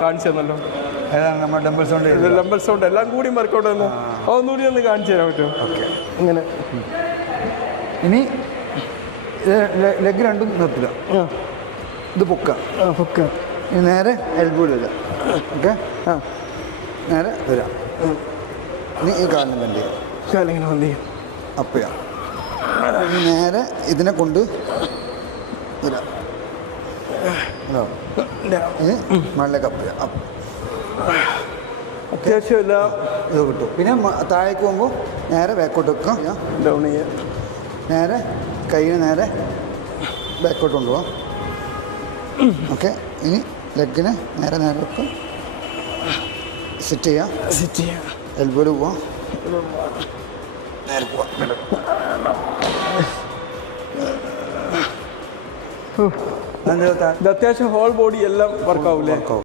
കാണിച്ചു തന്നല്ലോ. ഏതാണ് നമ്മുടെ ഡംബൽ സൗണ്ട് എല്ലാം കൂടി വർക്കൗട്ട് തന്നെ. ഒന്നുകൂടി ഒന്ന് കാണിച്ചു തരാൻ പറ്റുമോ? ഓക്കെ. ഇങ്ങനെ ഇനി ലെഗ് രണ്ടും നിർത്തുക. ഇത് പൊക്ക. ഇനി നേരെ എൽബോ വരിക. ഓക്കെ. നേരെ വരാം. ഇനി ഈ കാലിന് ബെൻഡ് ചെയ്യാം. കാലിങ്ങനെ ബെൻഡ് ചെയ്യാം. അപ്പ് ചെയ്യാം. ഇനി നേരെ ഇതിനെ കൊണ്ട് വരാം. ഇനി മണ്ണിലേക്ക് അപ്പ് ചെയ്യാം. അത്യാവശ്യം എല്ലാം ഇത് കിട്ടും. പിന്നെ താഴേക്ക് പോകുമ്പോൾ നേരെ ബാക്കോട്ട് വെക്കാം. ഡൗൺ ചെയ്യാം. നേരെ കൈയ്യെ നേരെ ബാക്കോട്ട് കൊണ്ടുപോകാം. ഓക്കെ. ഇനി ലെഗിനെ നേരെ വെക്കാം. സെറ്റ് ചെയ്യാം. എൽബോയിൽ പോവാം. നേരെ പോവാം. ഇത് അത്യാവശ്യം ഹോൾ ബോഡി എല്ലാം വർക്കാവൂലേ?